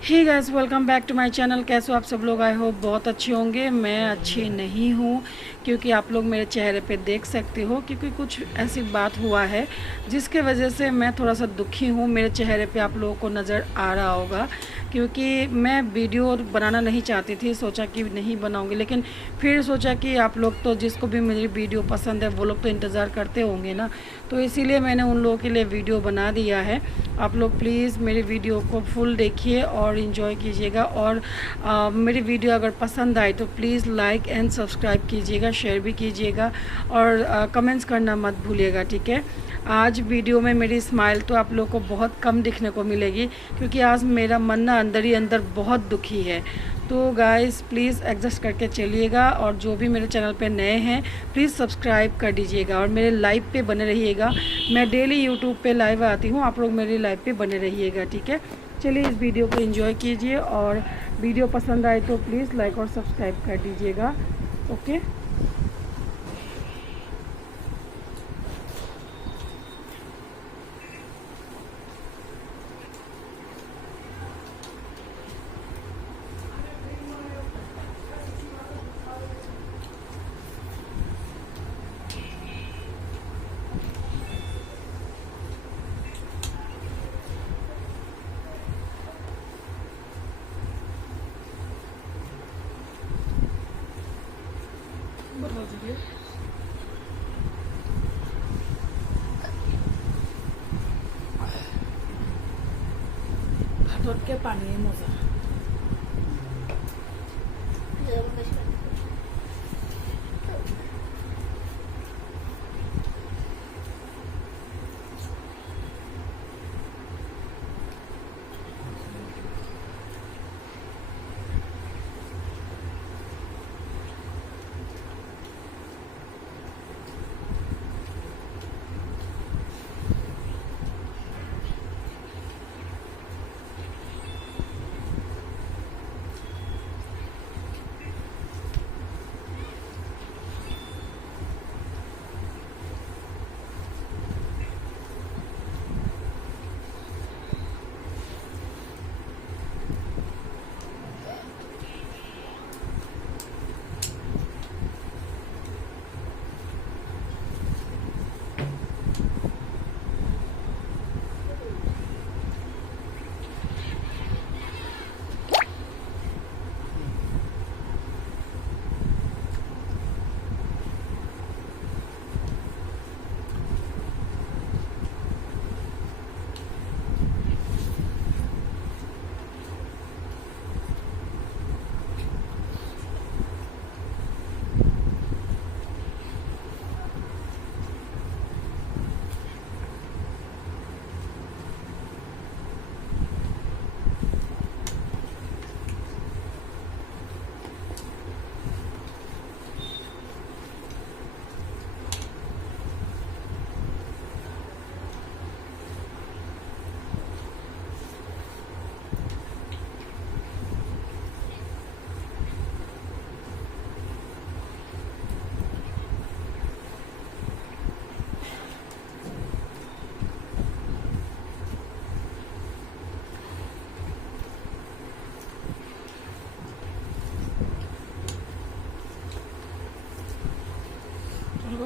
Hey guys, welcome back to my channel. कैसे हो आप सब लोग? आई होप बहुत अच्छे होंगे। मैं अच्छी नहीं हूँ क्योंकि आप लोग मेरे चेहरे पे देख सकते हो, क्योंकि कुछ ऐसी बात हुआ है जिसके वजह से मैं थोड़ा सा दुखी हूँ। मेरे चेहरे पे आप लोगों को नज़र आ रहा होगा, क्योंकि मैं वीडियो बनाना नहीं चाहती थी। सोचा कि नहीं बनाऊँगी, लेकिन फिर सोचा कि आप लोग तो, जिसको भी मेरी वीडियो पसंद है वो लोग तो इंतज़ार करते होंगे ना, तो इसीलिए मैंने उन लोगों के लिए वीडियो बना दिया है। आप लोग प्लीज़ मेरी वीडियो को फुल देखिए और इन्जॉय कीजिएगा। और मेरी वीडियो अगर पसंद आए तो प्लीज़ लाइक एंड सब्सक्राइब कीजिएगा, शेयर भी कीजिएगा और कमेंट्स करना मत भूलिएगा, ठीक है। आज वीडियो में मेरी स्माइल तो आप लोग को बहुत कम दिखने को मिलेगी, क्योंकि आज मेरा मन ना अंदर ही अंदर बहुत दुखी है। तो गाइस प्लीज़ एडजस्ट करके चलिएगा, और जो भी मेरे चैनल पे नए हैं प्लीज़ सब्सक्राइब कर दीजिएगा और मेरे लाइव पे बने रहिएगा। मैं डेली यूट्यूब पे लाइव आती हूँ, आप लोग मेरी लाइव पे बने रहिएगा, ठीक है। चलिए इस वीडियो को एंजॉय कीजिए, और वीडियो पसंद आए तो प्लीज़ लाइक और सब्सक्राइब कर दीजिएगा, ओके। बता दीजिए। हाथों के पानी मोजा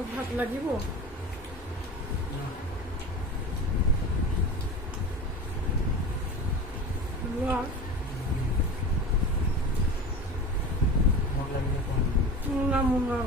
ভাত লাগিব। লোৱা মুঙা মুঙা